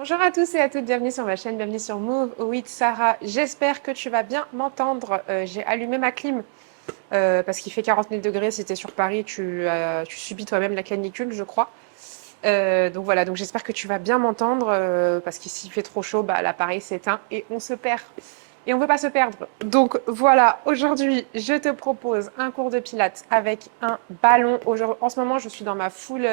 Bonjour à tous et à toutes, bienvenue sur ma chaîne, bienvenue sur Move with Sarah. J'espère que tu vas bien m'entendre. J'ai allumé ma clim parce qu'il fait 49 degrés. Si tu es sur Paris, tu subis toi-même la canicule, je crois. Donc voilà, donc j'espère que tu vas bien m'entendre parce qu'ici il fait trop chaud, bah, l'appareil s'éteint et on se perd. Et on ne veut pas se perdre. Donc voilà, aujourd'hui, je te propose un cours de pilates avec un ballon. En ce moment, je suis dans ma full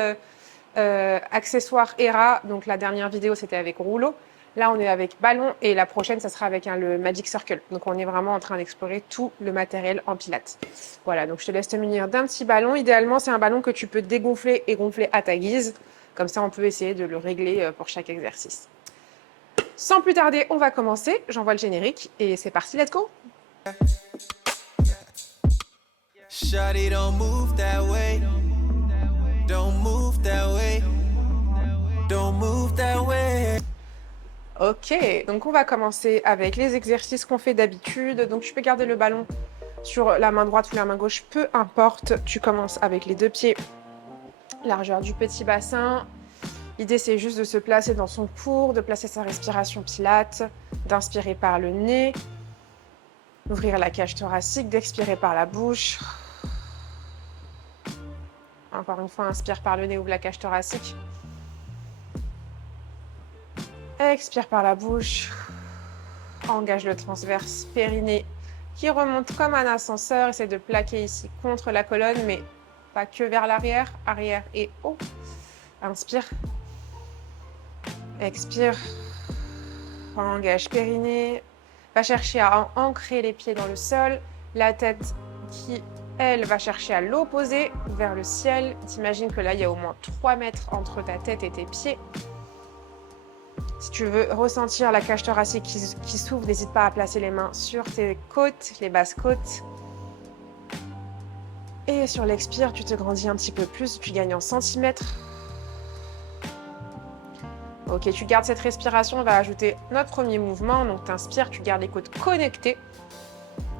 accessoires ERA. Donc la dernière vidéo, c'était avec rouleau. Là, on est avec ballon et la prochaine, ça sera avec le Magic Circle. Donc on est vraiment en train d'explorer tout le matériel en pilates. Voilà, donc je te laisse te munir d'un petit ballon. Idéalement, c'est un ballon que tu peux dégonfler et gonfler à ta guise. Comme ça, on peut essayer de le régler pour chaque exercice. Sans plus tarder, on va commencer. J'envoie le générique et c'est parti, let's go! Shawty, don't move that way. Don't move that way. Don't move that way. Ok, donc on va commencer avec les exercices qu'on fait d'habitude. Donc tu peux garder le ballon sur la main droite ou la main gauche, peu importe. Tu commences avec les deux pieds, largeur du petit bassin. L'idée, c'est juste de se placer dans son cours, de placer sa respiration pilate, d'inspirer par le nez, d'ouvrir la cage thoracique, d'expirer par la bouche. Encore une fois, inspire par le nez, ouvre la cage thoracique. Expire par la bouche. Engage le transverse périnée qui remonte comme un ascenseur. Essaie de plaquer ici contre la colonne, mais pas que vers l'arrière, arrière et haut. Inspire. Expire. Engage périnée. Va chercher à ancrer les pieds dans le sol. La tête qui, elle, va chercher à l'opposé, vers le ciel. T'imagines que là, il y a au moins 3 mètres entre ta tête et tes pieds. Si tu veux ressentir la cage thoracique qui s'ouvre, n'hésite pas à placer les mains sur tes côtes, les basses côtes. Et sur l'expire, tu te grandis un petit peu plus, tu gagnes en centimètres. Ok, tu gardes cette respiration, on va ajouter notre premier mouvement. Donc tu inspires, tu gardes les côtes connectées.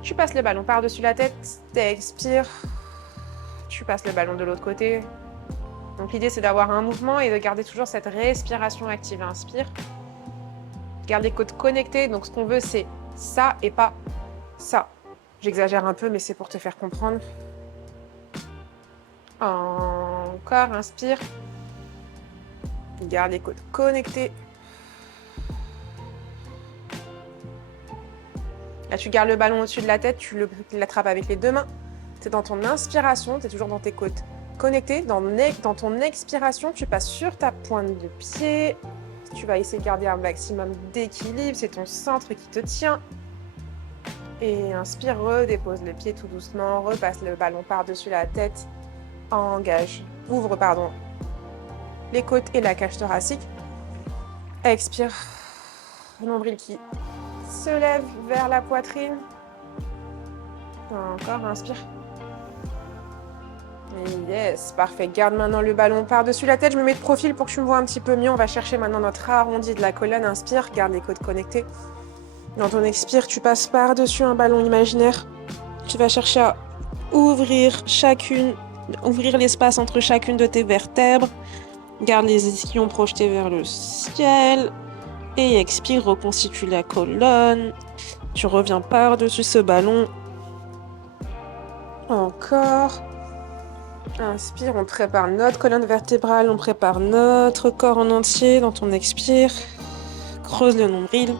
Tu passes le ballon par-dessus la tête, t'expires. Tu passes le ballon de l'autre côté. Donc l'idée, c'est d'avoir un mouvement et de garder toujours cette respiration active. Inspire. Garde les côtes connectées. Donc ce qu'on veut, c'est ça et pas ça. J'exagère un peu, mais c'est pour te faire comprendre. Encore, inspire. Garde les côtes connectées. Là, tu gardes le ballon au-dessus de la tête, tu l'attrapes avec les deux mains. Tu es dans ton inspiration, tu es toujours dans tes côtes connectées. Dans ton expiration, tu passes sur ta pointe de pied. Tu vas essayer de garder un maximum d'équilibre. C'est ton centre qui te tient. Et inspire, redépose le pied tout doucement. Repasse le ballon par-dessus la tête. Engage, ouvre, pardon, les côtes et la cage thoracique. Expire. Nombril qui se lève vers la poitrine. Encore, inspire. Et yes, parfait. Garde maintenant le ballon par-dessus la tête. Je me mets de profil pour que tu me vois un petit peu mieux. On va chercher maintenant notre arrondi de la colonne. Inspire, garde les côtes connectées. Dans ton expire, tu passes par-dessus un ballon imaginaire. Tu vas chercher à ouvrir l'espace entre chacune de tes vertèbres. Garde les ischions projetés vers le ciel. Et expire, reconstitue la colonne. Tu reviens par-dessus ce ballon. Encore. Inspire, on prépare notre colonne vertébrale, on prépare notre corps en entier. Dans ton expire, creuse le nombril.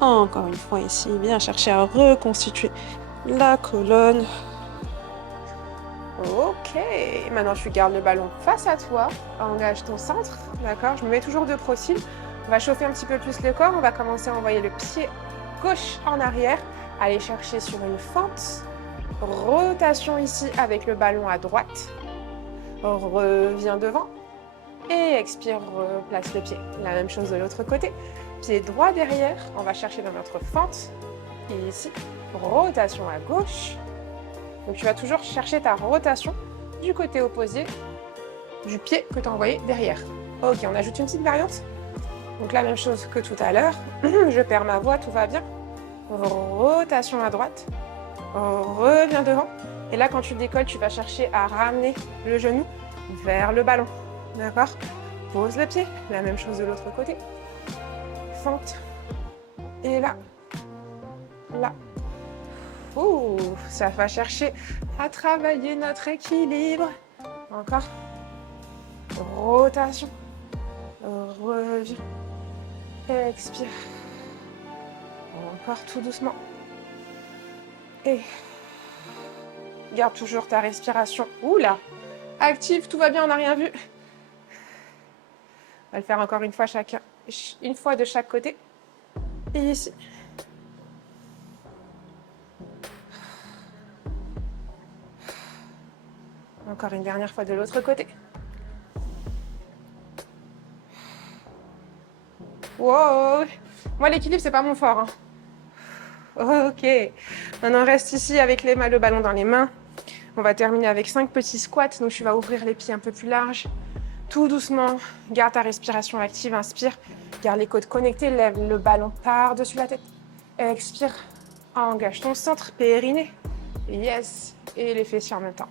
Encore une fois ici, viens chercher à reconstituer la colonne. Ok, maintenant tu gardes le ballon face à toi, engage ton centre, d'accord? Je me mets toujours de profil. On va chauffer un petit peu plus le corps, on va commencer à envoyer le pied gauche en arrière, aller chercher sur une fente. Rotation ici avec le ballon à droite. Reviens devant et expire, replace le pied. La même chose de l'autre côté. Pied droit derrière, on va chercher dans notre fente. Et ici, rotation à gauche. Donc tu vas toujours chercher ta rotation du côté opposé du pied que tu as envoyé derrière. Ok, on ajoute une petite variante. Donc la même chose que tout à l'heure. Je perds ma voix, tout va bien. Rotation à droite. Reviens devant. Et là, quand tu décolles, tu vas chercher à ramener le genou vers le ballon. D'accord? pose le pied. La même chose de l'autre côté. Fente. Et là. Là. Ouh, ça va chercher à travailler notre équilibre. Encore. Rotation. Reviens. Expire. Encore tout doucement. Et garde toujours ta respiration. Oula, active, tout va bien, on n'a rien vu. On va le faire encore une fois chacun, une fois de chaque côté. Et ici. Encore une dernière fois de l'autre côté. Wow! Moi, l'équilibre, c'est pas mon fort. Hein. Ok. Maintenant, on reste ici avec le ballon dans les mains. On va terminer avec 5 petits squats. Donc, tu vas ouvrir les pieds un peu plus larges. Tout doucement. Garde ta respiration active. Inspire. Garde les côtes connectées. Lève le ballon par-dessus la tête. Expire. Engage ton centre. Périnée. Yes. Et les fessiers en même temps.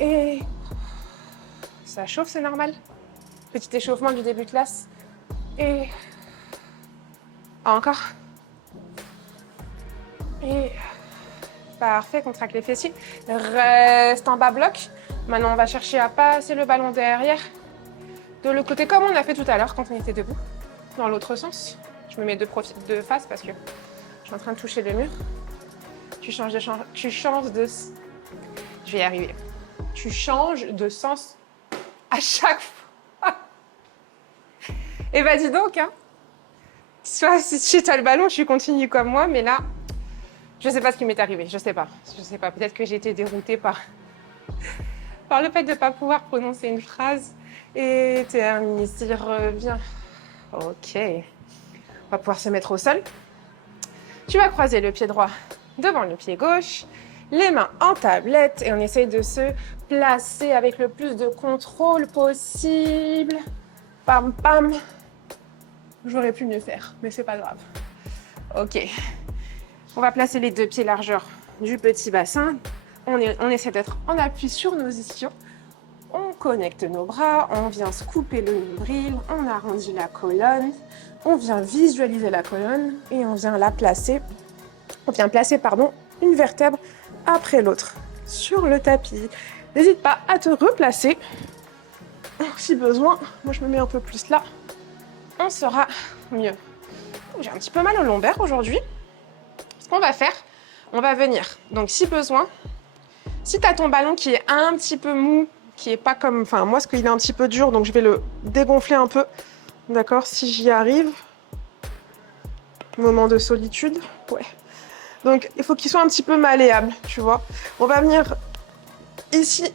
Et ça chauffe, c'est normal. Petit échauffement du début de classe. Et encore. Et parfait, contracte les fessiers. Reste en bas bloc. Maintenant, on va chercher à passer le ballon derrière. De l'autre côté, comme on a fait tout à l'heure quand on était debout. Dans l'autre sens. Je me mets de face parce que je suis en train de toucher le mur. Tu changes de... Je vais y arriver. Tu changes de sens à chaque fois. Et bah dis donc, hein. Soit si tu as le ballon, tu continues comme moi, mais là, je sais pas ce qui m'est arrivé. Je sais pas. Peut-être que j'ai été déroutée par le fait de ne pas pouvoir prononcer une phrase. Et termine ici, reviens. Ok. On va pouvoir se mettre au sol. Tu vas croiser le pied droit devant le pied gauche. Les mains en tablette et on essaye de se placer avec le plus de contrôle possible. Pam, pam. J'aurais pu mieux faire, mais c'est pas grave. Ok. On va placer les 2 pieds largeur du petit bassin. On essaie d'être en appui sur nos ischions. On connecte nos bras, on vient se couper le nombril, on arrondit la colonne, on vient visualiser la colonne et on vient placer une vertèbre après l'autre sur le tapis. N'hésite pas à te replacer si besoin. Moi, je me mets un peu plus là. On sera mieux. J'ai un petit peu mal au lombaire aujourd'hui. Ce qu'on va faire, on va venir. Donc, si besoin, si tu as ton ballon qui est un petit peu mou, qui est pas comme... Enfin, moi, parce qu'il est un petit peu dur, donc je vais le dégonfler un peu. D'accord? Si j'y arrive. Moment de solitude. Ouais. Donc, il faut qu'il soit un petit peu malléable, tu vois. On va venir ici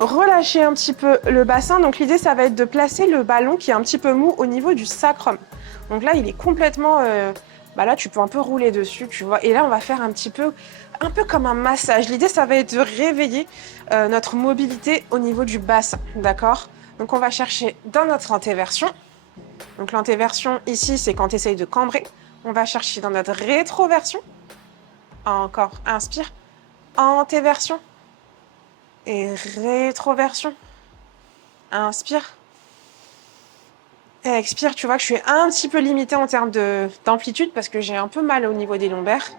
relâcher un petit peu le bassin. Donc, l'idée, ça va être de placer le ballon qui est un petit peu mou au niveau du sacrum. Donc là, il est complètement... là, tu peux un peu rouler dessus, tu vois. Et là, on va faire un peu comme un massage. L'idée, ça va être de réveiller notre mobilité au niveau du bassin, d'accord? Donc, on va chercher dans notre antéversion. Donc, l'antéversion, ici, c'est quand tu essayes de cambrer. On va chercher dans notre rétroversion. Encore, inspire. Antéversion. Et rétroversion. Inspire. Et expire. Tu vois que je suis un petit peu limitée en termes d'amplitude parce que j'ai un peu mal au niveau des lombaires.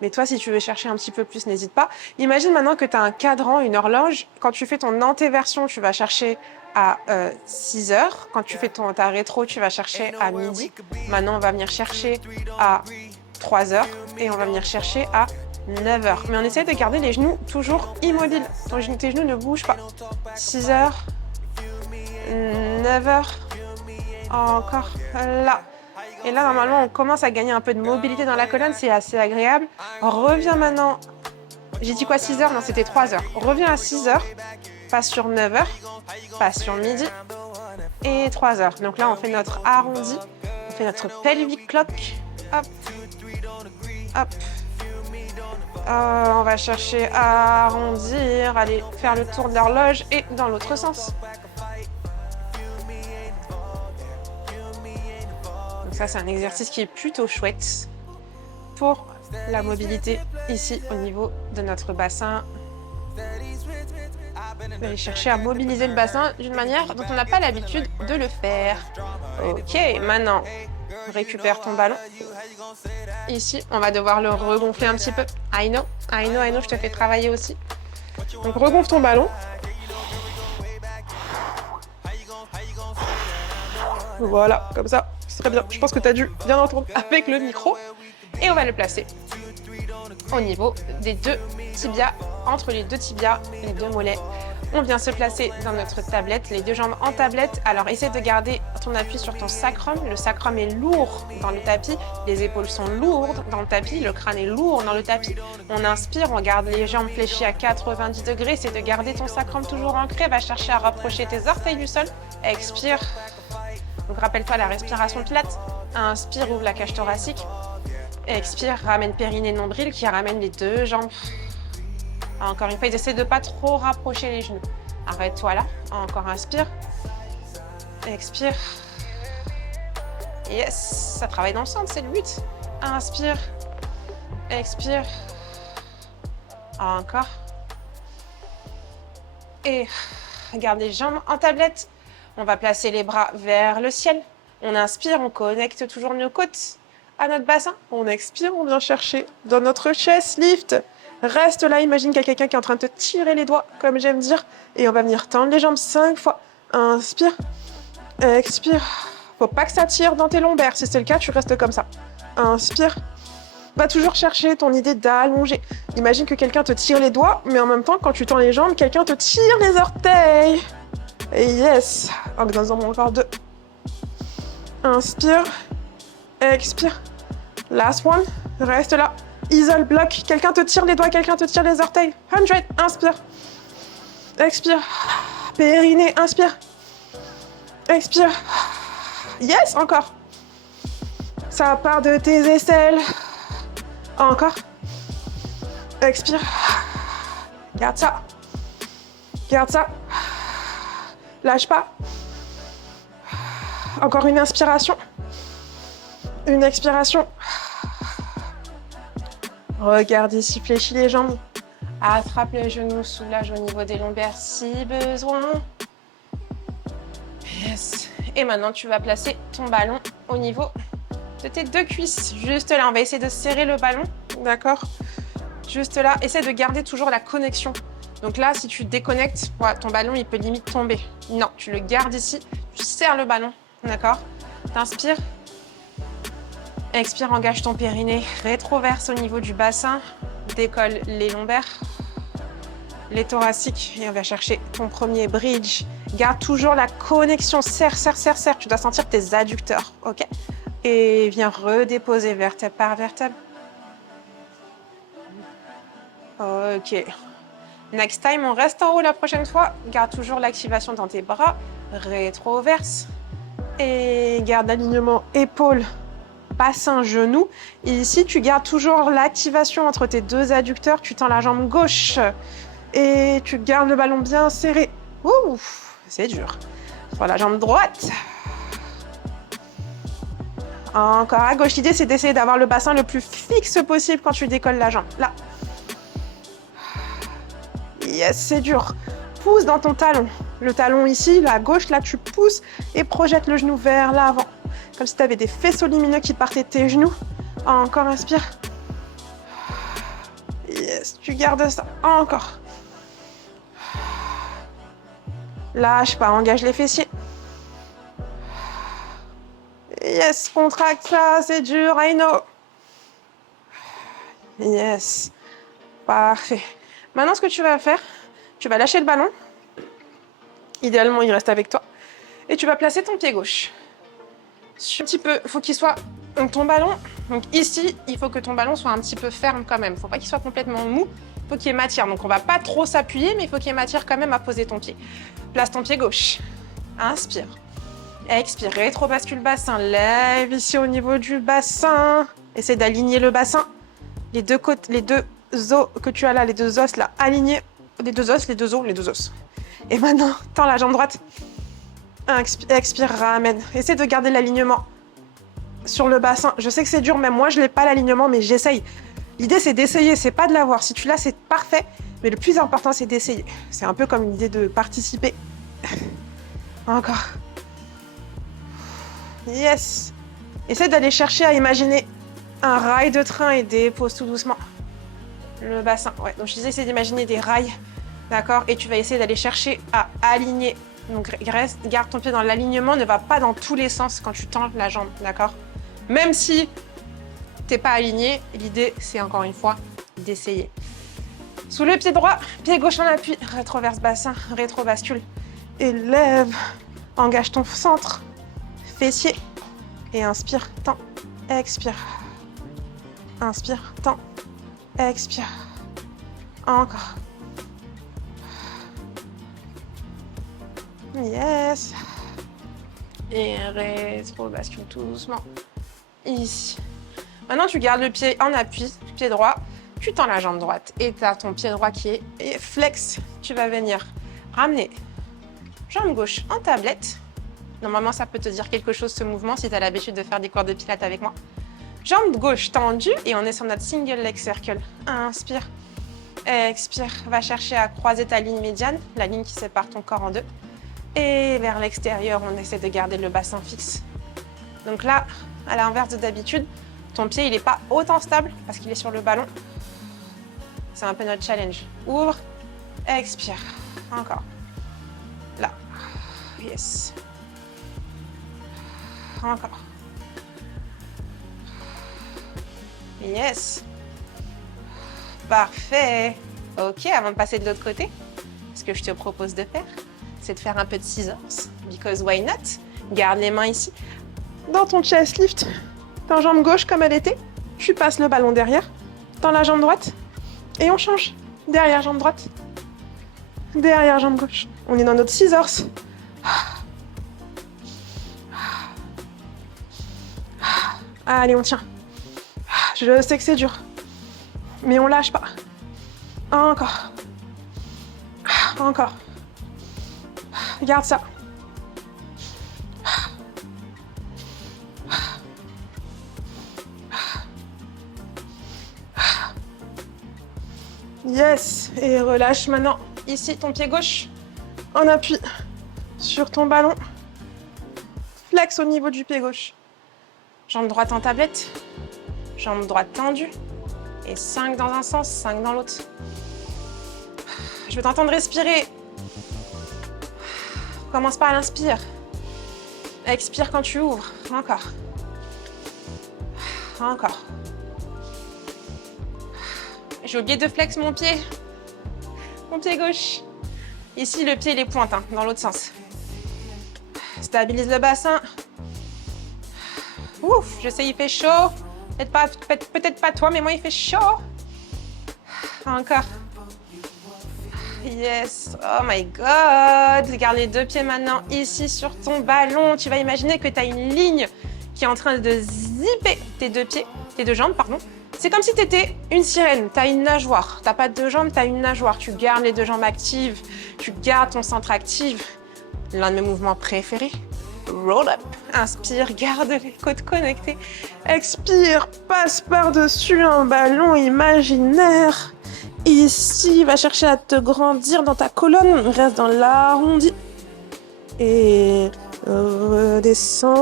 Mais toi, si tu veux chercher un petit peu plus, n'hésite pas. Imagine maintenant que tu as un cadran, une horloge. Quand tu fais ton antéversion, tu vas chercher à 6 heures. Quand tu fais ta rétro, tu vas chercher à midi. Maintenant, on va venir chercher à 3 heures. Et on va venir chercher à 9 heures. Mais on essaie de garder les genoux toujours immobiles. Tes genoux ne bougent pas. 6 heures. 9 heures. Encore là. Et là, normalement, on commence à gagner un peu de mobilité dans la colonne. C'est assez agréable. Reviens maintenant. J'ai dit quoi, 6 heures? Non, c'était 3 heures. Reviens à 6 heures. Passe sur 9 heures. Passe sur midi. Et 3 heures. Donc là, on fait notre arrondi. On fait notre pelvic clock. Hop. Hop. On va chercher à arrondir. Aller faire le tour de l'horloge. Et dans l'autre sens. Ça, c'est un exercice qui est plutôt chouette pour la mobilité ici au niveau de notre bassin. On va aller chercher à mobiliser le bassin d'une manière dont on n'a pas l'habitude de le faire. Ok, maintenant, récupère ton ballon. Ici, on va devoir le regonfler un petit peu. I know, je te fais travailler aussi. Donc, regonfle ton ballon. Voilà, comme ça, c'est très bien. Je pense que tu as dû bien entendre avec le micro. Et on va le placer au niveau des deux tibias, entre les deux tibias, les deux mollets. On vient se placer dans notre tablette, les deux jambes en tablette. Alors, essaie de garder ton appui sur ton sacrum. Le sacrum est lourd dans le tapis. Les épaules sont lourdes dans le tapis. Le crâne est lourd dans le tapis. On inspire, on garde les jambes fléchies à 90 degrés. Essaie de garder ton sacrum toujours ancré. Va chercher à rapprocher tes orteils du sol. Expire. Donc, rappelle-toi la respiration plate. Inspire, ouvre la cage thoracique. Expire, ramène périnée, nombril qui ramène les deux jambes. Encore une fois, essaie de ne pas trop rapprocher les genoux. Arrête-toi là. Encore inspire. Expire. Yes, ça travaille dans le centre, c'est le but. Inspire. Expire. Encore. Et garde les jambes en tablette. On va placer les bras vers le ciel. On inspire, on connecte toujours nos côtes à notre bassin. On expire, on vient chercher dans notre chest lift. Reste là, imagine qu'il y a quelqu'un qui est en train de te tirer les doigts, comme j'aime dire. Et on va venir tendre les jambes 5 fois. Inspire, expire. Faut pas que ça tire dans tes lombaires. Si c'est le cas, tu restes comme ça. Inspire. Va toujours chercher ton idée d'allonger. Imagine que quelqu'un te tire les doigts, mais en même temps, quand tu tends les jambes, quelqu'un te tire les orteils. Et yes. Encore 2. Inspire. Expire. Last one. Reste là. Isole, bloc. Quelqu'un te tire les doigts, quelqu'un te tire les orteils. 100. Inspire. Expire. Périnée. Inspire. Expire. Yes, encore. Ça part de tes aisselles. Encore. Expire. Garde ça. Garde ça. Lâche pas. Encore une inspiration. Une expiration. Regarde ici, fléchis les jambes. Attrape les genoux, soulage au niveau des lombaires si besoin. Yes. Et maintenant, tu vas placer ton ballon au niveau de tes deux cuisses. Juste là, on va essayer de serrer le ballon. D'accord? Juste là, essaie de garder toujours la connexion. Donc là, si tu déconnectes, ouais, ton ballon, il peut limite tomber. Non, tu le gardes ici, tu serres le ballon. D'accord? T'inspires. Expire, engage ton périnée, rétroverse au niveau du bassin, décolle les lombaires, les thoraciques et on va chercher ton premier bridge. Garde toujours la connexion, serre, serre, serre, serre. Tu dois sentir tes adducteurs, ok? Et viens redéposer vertèbre par vertèbre. Ok. Next time, on reste en haut la prochaine fois. Garde toujours l'activation dans tes bras, rétroverse et garde l'alignement épaules. Bassin, genou. Et ici, tu gardes toujours l'activation entre tes deux adducteurs. Tu tends la jambe gauche et tu gardes le ballon bien serré. Ouh, c'est dur. Sur la jambe droite. Encore à gauche. L'idée, c'est d'essayer d'avoir le bassin le plus fixe possible quand tu décolles la jambe. Là. Yes, c'est dur. Pousse dans ton talon. Le talon ici, la gauche, là, tu pousses et projette le genou vers l'avant. Comme si tu avais des faisceaux lumineux qui partaient de tes genoux. Encore, inspire. Yes, tu gardes ça. Encore. Lâche pas, engage les fessiers. Yes, contracte ça, c'est dur, I know. Yes. Parfait. Maintenant, ce que tu vas faire, tu vas lâcher le ballon. Idéalement, il reste avec toi. Et tu vas placer ton pied gauche. Un petit peu, il faut qu'il soit ton ballon. Donc ici, il faut que ton ballon soit un petit peu ferme quand même. Il ne faut pas qu'il soit complètement mou. Il faut qu'il y ait matière. Donc on ne va pas trop s'appuyer, mais il faut qu'il y ait matière quand même à poser ton pied. Place ton pied gauche. Inspire. Expire. Rétro-bascule bassin. Lève ici au niveau du bassin. Essaie d'aligner le bassin. Les deux côtes, les deux os que tu as là, les deux os là, alignés. Les deux os, les deux os, les deux os. Et maintenant, tends la jambe droite. Expire, ramène. Essaie de garder l'alignement sur le bassin. Je sais que c'est dur, même moi je n'ai pas l'alignement, mais j'essaye. L'idée c'est d'essayer, c'est pas de l'avoir. Si tu l'as, c'est parfait. Mais le plus important, c'est d'essayer. C'est un peu comme l'idée de participer. Encore. Yes. Essaie d'aller chercher à imaginer un rail de train et dépose tout doucement le bassin. Ouais, donc je disais, essaie d'imaginer des rails, d'accord? Et tu vas essayer d'aller chercher à aligner. Donc garde ton pied dans l'alignement, ne va pas dans tous les sens quand tu tends la jambe, d'accord? Même si t'es pas aligné, l'idée, c'est encore une fois d'essayer. Sous le pied droit, pied gauche en appui, rétroverse bassin, rétro-bascule. Élève, engage ton centre, fessier. Et inspire, tends, expire. Inspire, tends, expire. Encore. Yes. Et rétro-bascule tout doucement. Ici. Maintenant, tu gardes le pied en appui, pied droit. Tu tends la jambe droite et tu as ton pied droit qui est flex. Tu vas venir ramener jambe gauche en tablette. Normalement, ça peut te dire quelque chose, ce mouvement, si tu as l'habitude de faire des cours de pilates avec moi. Jambe gauche tendue et on est sur notre single leg circle. Inspire, expire. Va chercher à croiser ta ligne médiane, la ligne qui sépare ton corps en deux. Et vers l'extérieur, on essaie de garder le bassin fixe. Donc là, à l'inverse de d'habitude, ton pied, il n'est pas autant stable parce qu'il est sur le ballon. C'est un peu notre challenge. Ouvre, expire. Encore. Là. Yes. Encore. Yes. Parfait. Ok, avant de passer de l'autre côté, ce que je te propose de faire, c'est de faire un peu de scissors. Because why not? Garde les mains ici. Dans ton chest lift, ta jambe gauche comme elle était. Tu passes le ballon derrière. Dans la jambe droite. Et on change. Derrière jambe droite. Derrière jambe gauche. On est dans notre scissors. Allez, on tient. Je sais que c'est dur. Mais on lâche pas. Encore. Encore. Garde ça. Yes. Et relâche maintenant. Ici, ton pied gauche. En appui. Sur ton ballon. Flex au niveau du pied gauche. Jambe droite en tablette. Jambe droite tendue. Et 5 dans un sens, 5 dans l'autre. Je veux t'entendre respirer. Commence par l'inspire. Expire quand tu ouvres. Encore. Encore. J'ai oublié de flex mon pied. Mon pied gauche. Ici, le pied, il est pointe, hein, dans l'autre sens. Stabilise le bassin. Ouf, je sais, il fait chaud. Peut-être pas toi, mais moi, il fait chaud. Encore. Yes. Oh my God. Garde les deux pieds maintenant ici sur ton ballon. Tu vas imaginer que tu as une ligne qui est en train de zipper tes deux jambes, pardon. C'est comme si tu étais une sirène. Tu as une nageoire. Tu n'as pas de deux jambes, tu as une nageoire. Tu gardes les deux jambes actives. Tu gardes ton centre actif. L'un de mes mouvements préférés. Roll up. Inspire, garde les côtes connectées. Expire, passe par-dessus un ballon imaginaire. Ici, va chercher à te grandir dans ta colonne. Reste dans l'arrondi. Et redescends.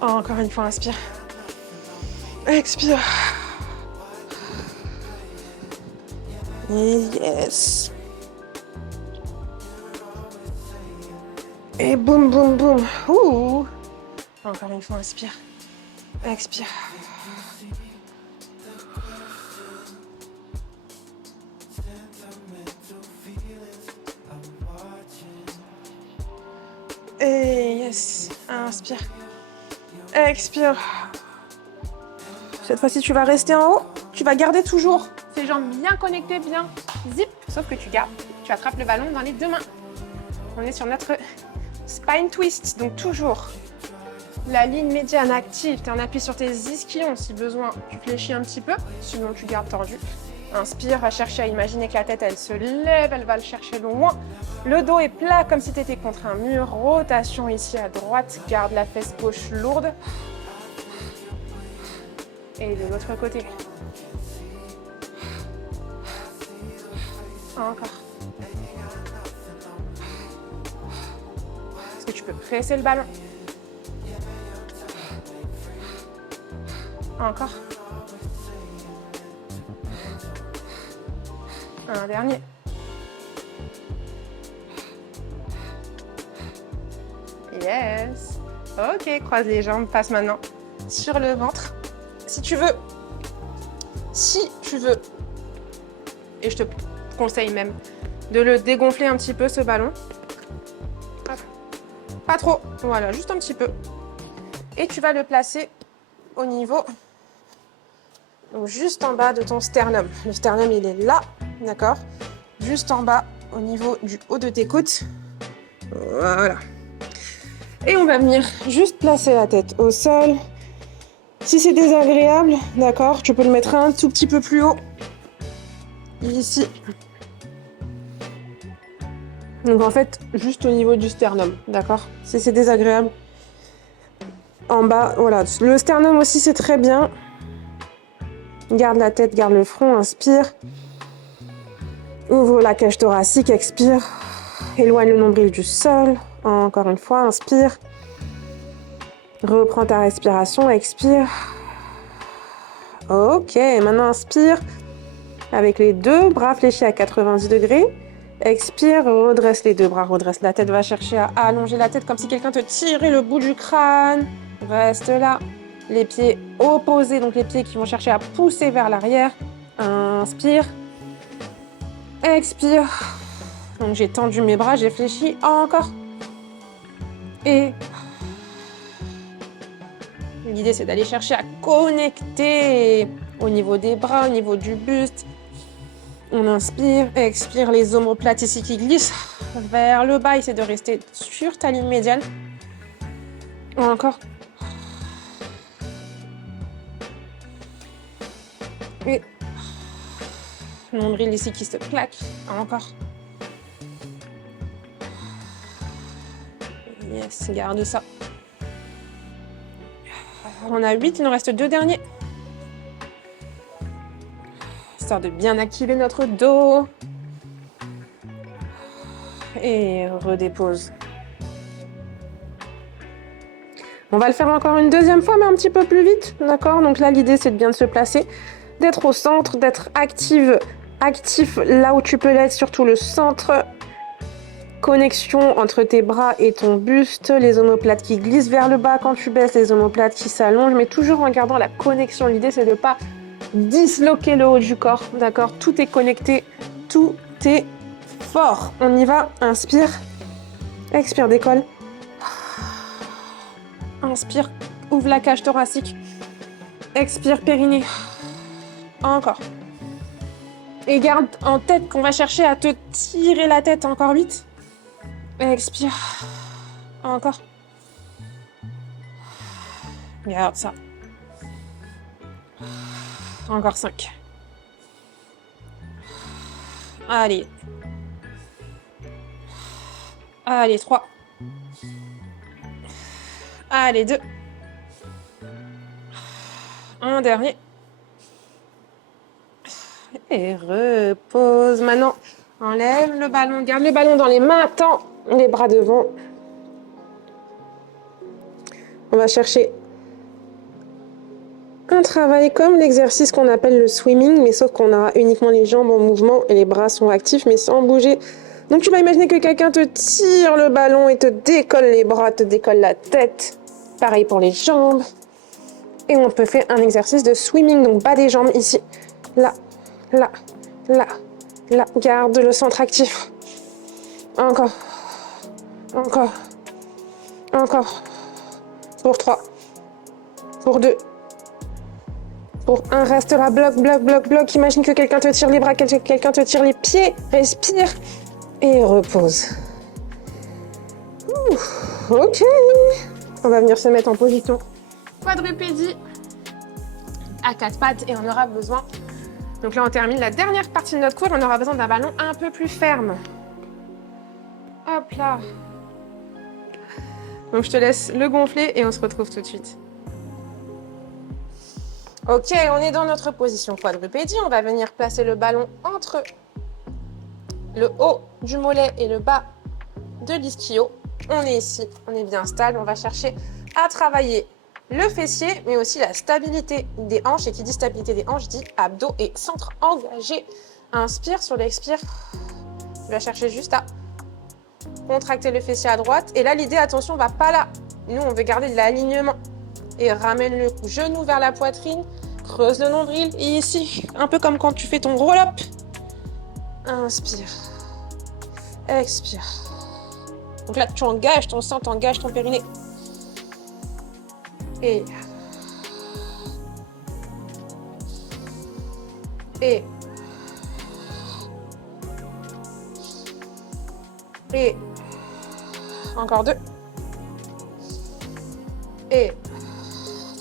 Encore une fois, inspire. Expire. Yes. Et boum, boum, boum. Ouh. Encore une fois, inspire. Expire. Et yes. Inspire. Expire. Cette fois-ci, tu vas rester en haut. Tu vas garder toujours tes jambes bien connectées, bien zip. Sauf que tu attrapes le ballon dans les deux mains. On est sur notre spine twist. Donc toujours la ligne médiane active. Tu es en appui sur tes ischions si besoin. Tu fléchis un petit peu. Sinon, tu gardes tordu. Inspire, va chercher à imaginer que la tête, elle se lève. Elle va le chercher loin. Le dos est plat comme si tu étais contre un mur. Rotation ici à droite. Garde la fesse gauche lourde. Et de l'autre côté. Encore. Est-ce que tu peux presser le ballon? Encore. Un dernier. Yes. Ok, croise les jambes, passe maintenant sur le ventre. Si tu veux, et je te conseille même de le dégonfler un petit peu ce ballon. Hop. Pas trop, voilà, juste un petit peu. Et tu vas le placer au niveau, donc juste en bas de ton sternum. Le sternum, il est là, d'accord? Juste en bas, au niveau du haut de tes côtes. Voilà. Et on va venir juste placer la tête au sol. Si c'est désagréable, d'accord, tu peux le mettre un tout petit peu plus haut. Ici. Donc en fait, juste au niveau du sternum, d'accord? Si c'est désagréable. En bas, voilà. Le sternum aussi, c'est très bien. Garde la tête, garde le front, inspire. Ouvre la cage thoracique, expire. Éloigne le nombril du sol. Encore une fois, inspire. Reprends ta respiration, expire. Ok, maintenant inspire. Avec les deux bras fléchis à 90 degrés. Expire, redresse les deux bras, redresse la tête. Va chercher à allonger la tête comme si quelqu'un te tirait le bout du crâne. Reste là. Les pieds opposés, donc les pieds qui vont chercher à pousser vers l'arrière. Inspire. Expire. Donc j'ai tendu mes bras, j'ai fléchi. Encore. Et l'idée, c'est d'aller chercher à connecter au niveau des bras, au niveau du buste. On inspire, expire, les omoplates ici qui glissent vers le bas. Essaie de rester sur ta ligne médiane. Encore. Et nombril ici qui se claque. Encore. Yes, garde ça. On a 8, il nous reste 2 derniers. Histoire de bien activer notre dos. Et redépose. On va le faire encore une deuxième fois, mais un petit peu plus vite, d'accord? Donc là, l'idée, c'est de bien se placer, d'être au centre, d'être actif là où tu peux l'être, surtout le centre. Connexion entre tes bras et ton buste, les omoplates qui glissent vers le bas quand tu baisses, les omoplates qui s'allongent, mais toujours en gardant la connexion. L'idée, c'est de ne pas disloquer le haut du corps, d'accord? Tout est connecté, tout est fort. On y va, inspire, expire, décolle. Inspire, ouvre la cage thoracique. Expire, périnée. Encore. Et garde en tête qu'on va chercher à te tirer la tête. Encore 8. Expire. Encore. Garde ça. Encore 5. Allez. Allez, 3. Allez, 2. Un dernier. Et repose. Maintenant, enlève le ballon. Garde le ballon dans les mains. Tends les bras devant. On va chercher un travail comme l'exercice qu'on appelle le swimming, mais sauf qu'on aura uniquement les jambes en mouvement et les bras sont actifs, mais sans bouger. Donc tu vas imaginer que quelqu'un te tire le ballon et te décolle les bras, te décolle la tête. Pareil pour les jambes. Et on peut faire un exercice de swimming, donc bas des jambes ici. Là, là, là, là. Garde le centre actif. Encore. Encore. Encore. Pour 3. Pour 2. Pour 1, reste là. Bloc, bloc, bloc, bloc. Imagine que quelqu'un te tire les bras, quelqu'un te tire les pieds. Respire. Et repose. Ok. On va venir se mettre en position quadrupédie à 4 pattes et on aura besoin. Donc là, on termine la dernière partie de notre cours. On aura besoin d'un ballon un peu plus ferme. Hop là. Donc je te laisse le gonfler et on se retrouve tout de suite. Ok, on est dans notre position quadrupédie. On va venir placer le ballon entre le haut du mollet et le bas de l'ischio. On est ici, on est bien stable. On va chercher à travailler le fessier, mais aussi la stabilité des hanches. Et qui dit stabilité des hanches dit abdos et centre engagé. Inspire, sur l'expire, tu vas chercher juste à contracter le fessier à droite. Et là, l'idée, attention, on va pas là. Nous, on veut garder de l'alignement. Et ramène le genou vers la poitrine. Creuse le nombril. Et ici, un peu comme quand tu fais ton roll-up. Inspire. Expire. Donc là, tu engages ton sang, tu engages ton périnée. Et... Encore 2. Et...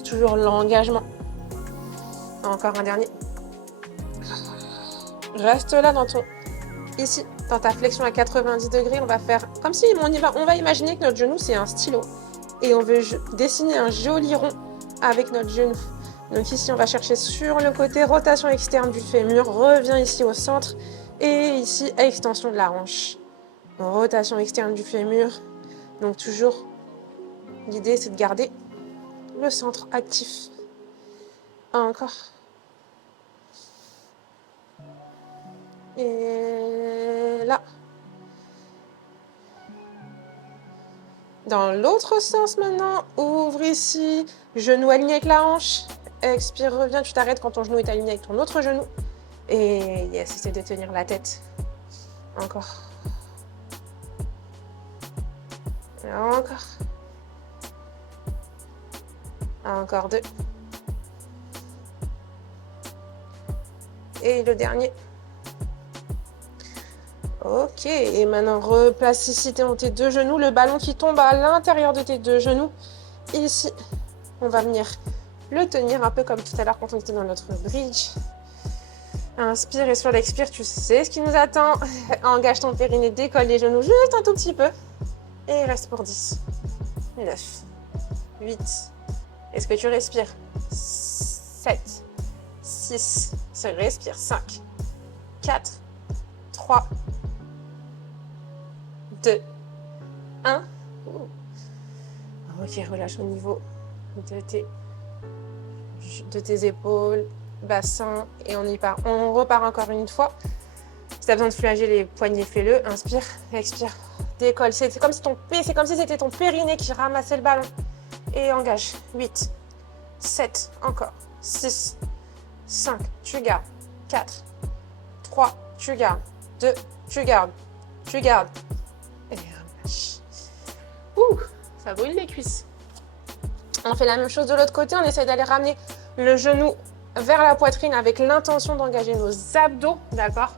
Toujours l'engagement. Encore un dernier. Reste là dans ton... Ici, dans ta flexion à 90 degrés, on va faire comme si on va imaginer que notre genou, c'est un stylo. Et on veut dessiner un joli rond avec notre genou. Donc ici, on va chercher sur le côté, rotation externe du fémur, revient ici au centre. Et ici, extension de la hanche. Rotation externe du fémur. Donc toujours, l'idée, c'est de garder le centre actif. Encore. Et là. Dans l'autre sens maintenant, ouvre ici, genou aligné avec la hanche. Expire, reviens, tu t'arrêtes quand ton genou est aligné avec ton autre genou. Et yes, essaie de tenir la tête. Encore. Encore. Encore 2. Et le dernier. Ok, et maintenant replace ici tes deux genoux, le ballon qui tombe à l'intérieur de tes deux genoux. Ici, on va venir le tenir un peu comme tout à l'heure quand on était dans notre bridge. Inspire et sur l'expire, tu sais ce qui nous attend. Engage ton périnée, décolle les genoux juste un tout petit peu. Et reste pour 10, 9, 8. Est-ce que tu respires? 7, 6, respire. 5, 4, 3, 2, 1. Ok, relâche au niveau de tes épaules, bassin, et on y part. On repart encore une fois. Si tu as besoin de soulager les poignets, fais-le. Inspire, expire, décolle. C'est comme si c'était ton périnée qui ramassait le ballon. Et engage. 8, 7, encore. 6, 5, tu gardes. 4, 3, tu gardes. 2, tu gardes. Tu gardes. Et relâche. Ouh, ça brûle les cuisses. On fait la même chose de l'autre côté. On essaie d'aller ramener le genou vers la poitrine avec l'intention d'engager nos abdos. D'accord?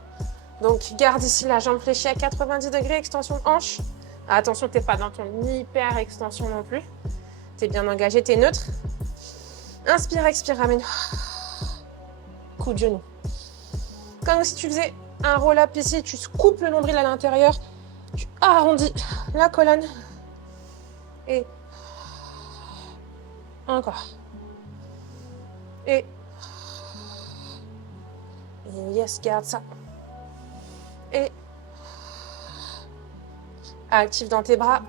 Donc, garde ici la jambe fléchie à 90 degrés, extension de hanche. Attention, tu n'es pas dans ton hyper extension non plus. Tu es bien engagé, tu es neutre. Inspire, expire, ramène. Coup de genou. Comme si tu faisais un roll-up ici, tu coupes le nombril à l'intérieur, tu arrondis la colonne. Et encore. Et yes, garde ça. Et active dans tes bras.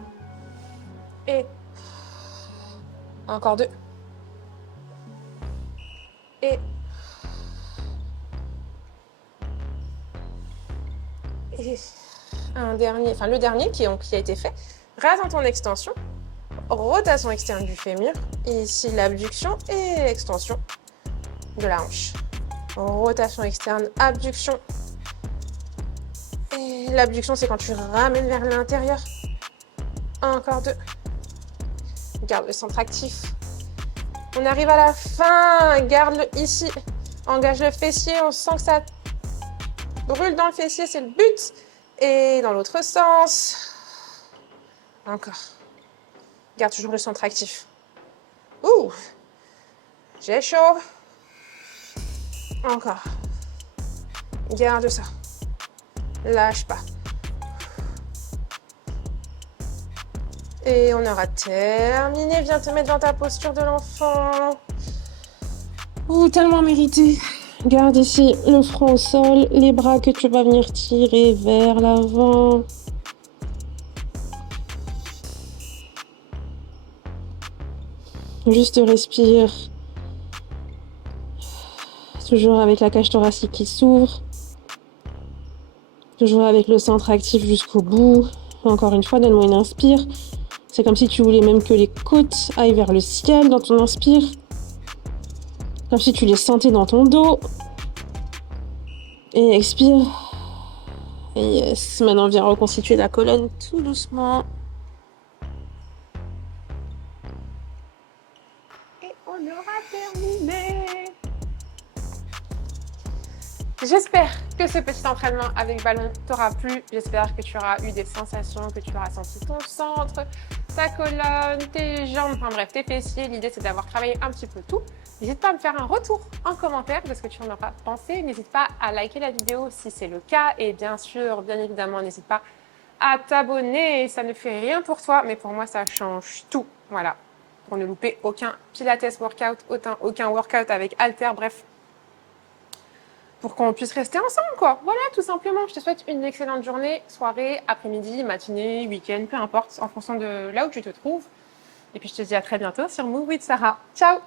Et encore 2. Et un dernier, enfin le dernier qui a été fait. Reste dans ton extension. Rotation externe du fémur. Ici l'abduction et extension de la hanche. Rotation externe, abduction. Et l'abduction, c'est quand tu ramènes vers l'intérieur. Encore 2. Garde le centre actif. On arrive à la fin. Garde-le ici. Engage le fessier. On sent que ça brûle dans le fessier. C'est le but. Et dans l'autre sens. Encore. Garde toujours le centre actif. Ouh. J'ai chaud. Encore. Garde ça. Lâche pas. Et on aura terminé. Viens te mettre dans ta posture de l'enfant. Ouh, tellement mérité. Garde ici le front au sol, les bras que tu vas venir tirer vers l'avant. Juste respire. Toujours avec la cage thoracique qui s'ouvre. Toujours avec le centre actif jusqu'au bout. Encore une fois, donne-moi une inspire. C'est comme si tu voulais même que les côtes aillent vers le ciel dans ton inspire. Comme si tu les sentais dans ton dos. Et expire. Et yes. Maintenant, viens reconstituer la colonne tout doucement. Et on aura terminé. J'espère que ce petit entraînement avec ballon t'aura plu. J'espère que tu auras eu des sensations, que tu auras senti ton centre, ta colonne, tes jambes, enfin bref, tes fessiers. L'idée, c'est d'avoir travaillé un petit peu tout. N'hésite pas à me faire un retour en commentaire de ce que tu en auras pensé. N'hésite pas à liker la vidéo si c'est le cas. Et bien sûr, bien évidemment, n'hésite pas à t'abonner. Ça ne fait rien pour toi, mais pour moi, ça change tout. Voilà. Pour ne louper aucun Pilates workout, aucun workout avec halter, bref. Pour qu'on puisse rester ensemble, quoi. Voilà, tout simplement. Je te souhaite une excellente journée, soirée, après-midi, matinée, week-end, peu importe, en fonction de là où tu te trouves. Et puis, je te dis à très bientôt sur Move with Sarah. Ciao!